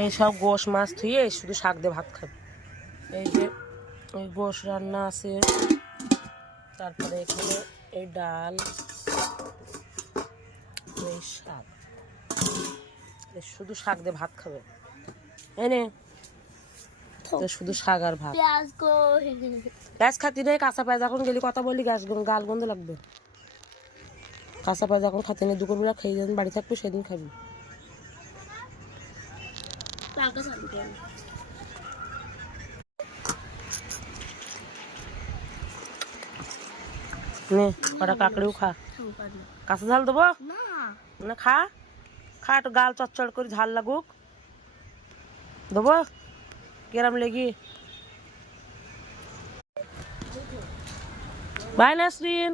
এই সব গোশ মাছ ধুয়ে শুধু শাক দিয়ে ভাত খাবে। এই যে এই গোশ রান্না আছে, তারপরে এখানে এই ডাল, এই শাক, শুধু শাক দিয়ে ভাত খাবে। এনে শুধু শাক আর ভাত। গ্যাস খাতি নেই, কাঁচা পেঁয়াজ এখন গেলি কথা বলি গ্যাস গাল গন্ধ লাগবে। কাঁচা পেঁয়াজ এখন খাতে নেই, দুপুরবেলা খেয়ে যেদিন বাড়ি থাকবে সেদিন খাবি। নে কটা কাকড়িও খা, কাঁচা ঝাল দেবো না, খা খা, একটু গাল চচ্চড় করে ঝাল লাগুক, দেবো কেরাম লেগি। বাই নাসরিন।